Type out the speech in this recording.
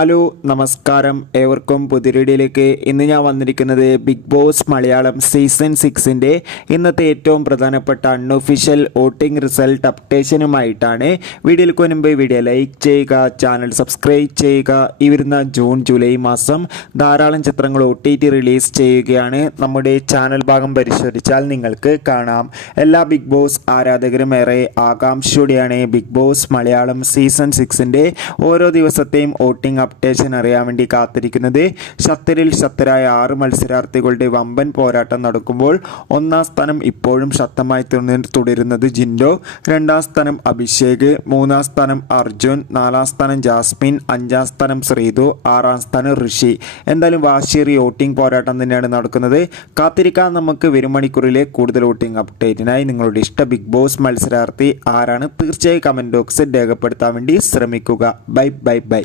Hello നമസ്കാരം, ഏവർക്കും പുതിയൊരിടിയിലേക്ക്. ഇന്ന് ഞാൻ വന്നിരിക്കുന്നത് ബിഗ് ബോസ് മലയാളം സീസൺ 6ൻ്റെ ഇന്നത്തെ ഏറ്റവും പ്രധാനപ്പെട്ട അൺഒഫീഷ്യൽ വോട്ടിംഗ് റിസൾട്ട് അപ്ഡേഷനുമായിട്ടാണ്. വീഡിയോയിലേക്ക് മുൻപ് വീഡിയോ ലൈക്ക് ചെയ്യുക, ചാനൽ സബ്സ്ക്രൈബ് ചെയ്യുക. ഈ വരുന്ന ജൂൺ ജൂലൈ മാസം ധാരാളം ചിത്രങ്ങൾ OTT റിലീസ് ചെയ്യുകയാണ്. നമ്മുടെ ചാനൽ ഭാഗം പരിശോധിച്ചാൽ നിങ്ങൾക്ക് കാണാം. എല്ലാ ബിഗ് ബോസ് ആരാധകരും ഏറെ ആകാംക്ഷയോടെയാണ് ബിഗ് ബോസ് മലയാളം സീസൺ 6ൻ്റെ ഓരോ ദിവസത്തെയും വോട്ടിംഗ് അപ്ഡേഷൻ അറിയാൻ വേണ്ടി കാത്തിരിക്കുന്നത്. ശക്തരിൽ ശക്തരായ 6 മത്സരാർത്ഥികളുടെ വമ്പൻ പോരാട്ടം നടക്കുമ്പോൾ ഒന്നാം സ്ഥാനം ഇപ്പോഴും ശക്തമായി തുടരുന്നത് ജിൻഡോ, 2ാം സ്ഥാനം അഭിഷേക്, 3ാം സ്ഥാനം അർജുൻ, 4ാം സ്ഥാനം ജാസ്മിൻ, 5ാം സ്ഥാനം ശ്രീതു, 6ാം സ്ഥാനം ഋഷി. എന്തായാലും വാശിയേറിയ വോട്ടിംഗ് പോരാട്ടം തന്നെയാണ് നടക്കുന്നത്. കാത്തിരിക്കാൻ നമുക്ക് വരും മണിക്കൂറിലെ കൂടുതൽ വോട്ടിംഗ് അപ്ഡേറ്റിനായി നിങ്ങളുടെ ഇഷ്ട ബിഗ് ബോസ് മത്സരാർത്ഥി ആരാണ് തീർച്ചയായും കമൻറ്റ് ബോക്സിൽ രേഖപ്പെടുത്താൻ വേണ്ടി ശ്രമിക്കുക. Bye bye bye.